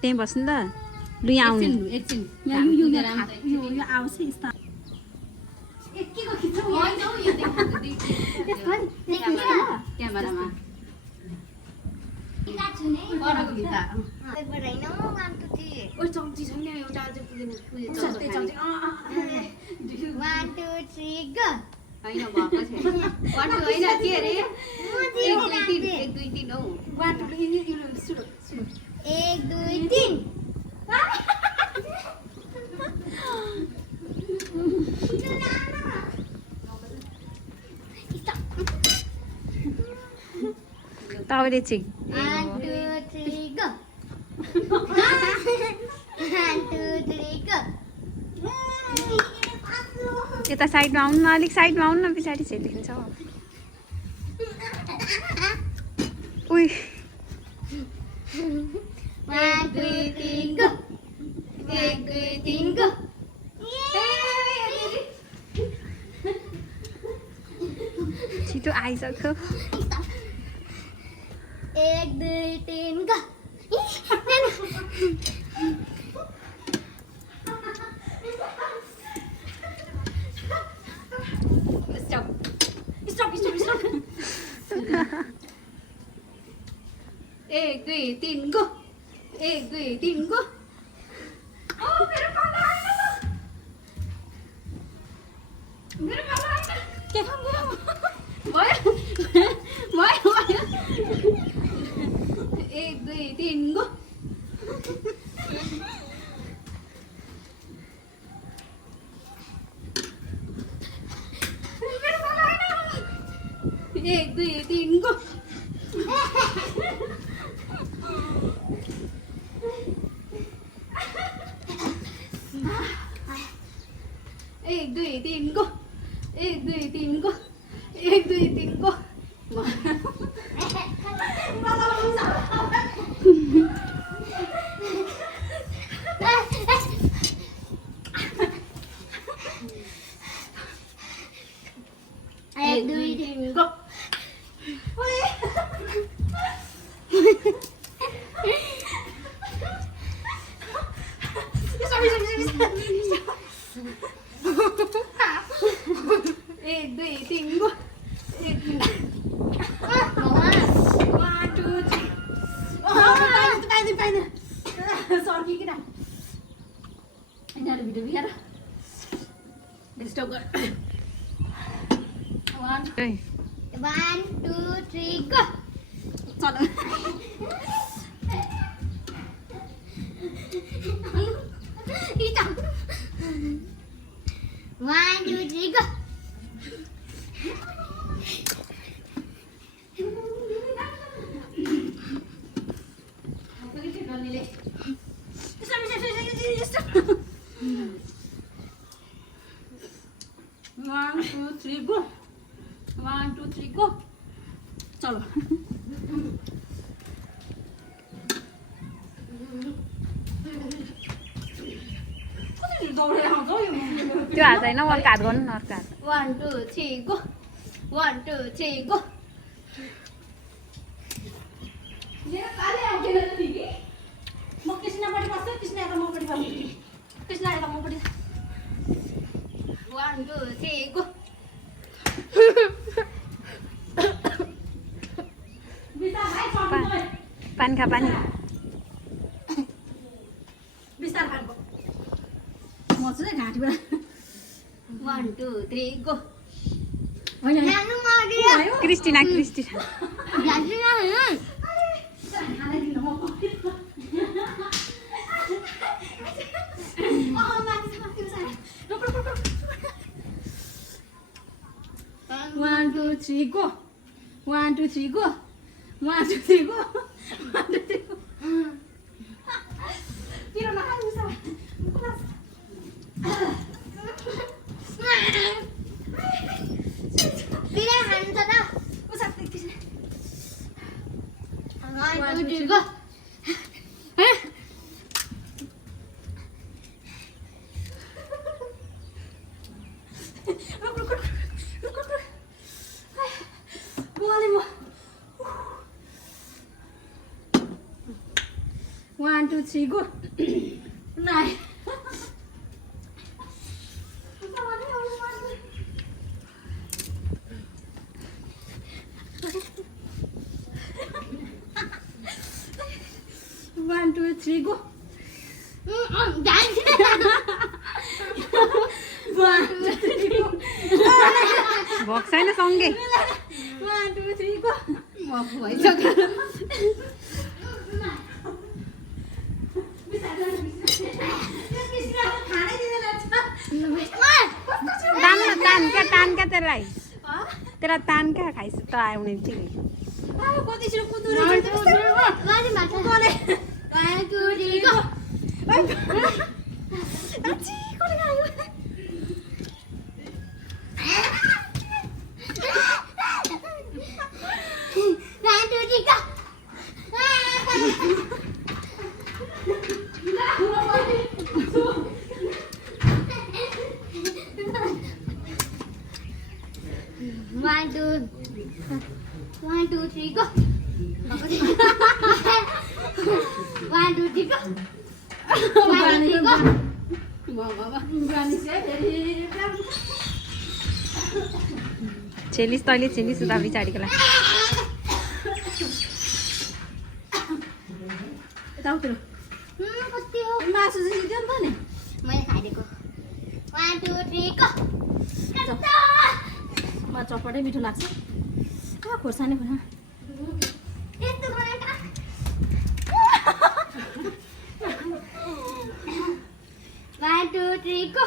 त्यहीँ बस्नु त लु यहाँ आउनु एकछिन यो आउँछ यस्तो यतिको खिच्नु होइन हौ यो क्यामेरामा बडाको भित्ता ओ चम्ची छ नि एउटा अझै पुगेन उयो चम्ची होइन भएको छैन 1 2 होइन के अरे 1 2 3 हौ 1 2 3 सुरु 1 2 3 तपाईँले चाहिँ 1 2 3 go 1 2 3 go यता साइडमा आउनु न अलिक साइडमा आउनु न पछाडि चाहिँ देखिन्छ उही 1 2 3 go 1 2 3 go छिटो आइसक्यो 1 2 3 go स्टप 1 2 3 go 1 2 3 go मेरो पाला आएन मेरो पाला आएन के भयो 1 2 3 go मेरो पाला आएन 1 2 3 go 1 2 3 go 1 2 3 go 1 2 3 go Stop. 1 2 3 go चलो Ita 1 2 3 go One, two, three, go. 1 2 3 go. चलो त्यो हात होइन अर्को हात गर्नु न अर्को हात 1 2 3 go 1 2 3 go मेरो काले आउँदैन नि कि म कृष्णपट्टि बस्छु कृष्ण यता मपट्टि बस्छु कृष्ण यता मपट्टि 1 2 3 go पानी खा पानी बिस्तार खानु म चाहिँ घाँटीबाट 1 2 3 go Nanu Maria Christina Nanu One, two, three, go. 1 2 3 go. 1 2 3 go. 1 2 3 go. Tiro na kayo sa. Pila handa na. Usap tigis. 1 2 3 go. 2 3 go नाइ One, two, three, go. जान्छ 1, 2, 3, go. भएको छैन सँगै 1, 2, 3, go. म भइसक्यो तान क्या त्यसलाई त्यसलाई तान क्या खाइस त आउने ठिकै कति छिटो कुद्नु गाडी माथि गरे 1 2 3 go One, two, three, go. 1, 2, 3, go. 1, 2, 3, go. छेलिस तैँले छेलिस उता पछाडिकोलाई कति हो मासु चाहिँ दियो नि त नि मैले खाइदिएको 1, 2, 3, go. म चटपटै मिठो लाग्छ खोर्सानी खोर्सा यस्तो बनाएर 1, 2, 3, go.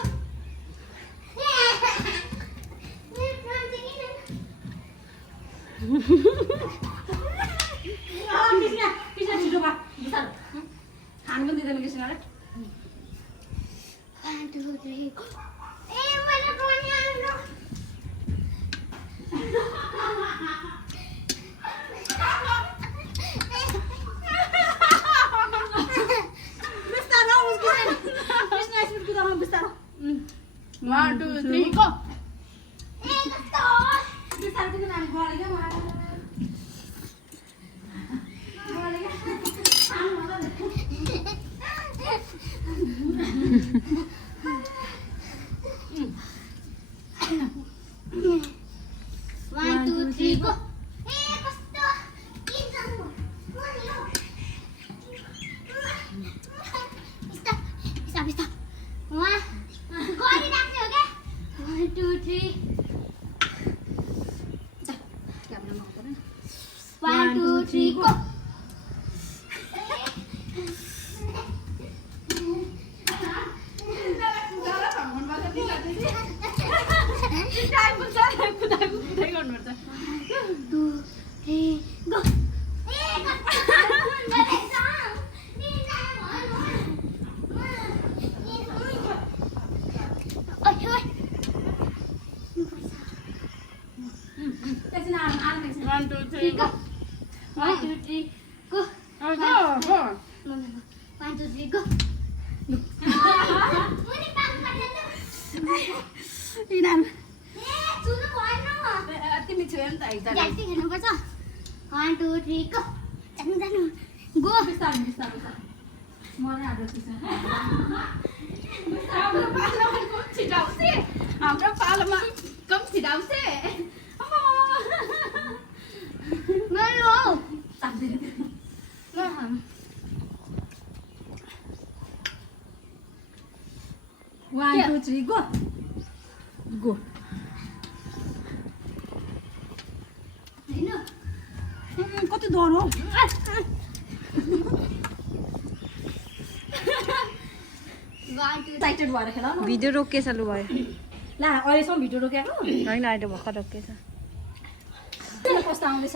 कृष्ण छिटो भा खानु पनि दिँदैन कृष्णलाई 1, 2, 3, go. मैले पनि आउनु बिस्तारो कृष्ण स्पिड कुदाउनु बिस्तारो 1 2 3 go बिस्तारो कुदाउनु हामी गरे क्या One, two, three, go. One, two, three. 1, 2, 3, go. One, two, three, go. 1, 2, 3, go. Oh, go. 1, 2, 3, go. तिमी छेउ नि त एकजना जाती खेल्नुपर्छ 1, 2, 3, go. जानु गो बिस्तारो बिस्तारो मलाई आएको हाम्रो पालोमा कम छिटाउँछ मेरो One, two, three, go. Go. कति डर हो टाइटेड भएर खेला न भिडियो रोकिएछ लु भयो ला अहिलेसम्म भिडियो रोकेको होइन अहिले भर्खर रोकिएछ कस्तो आउँदैछ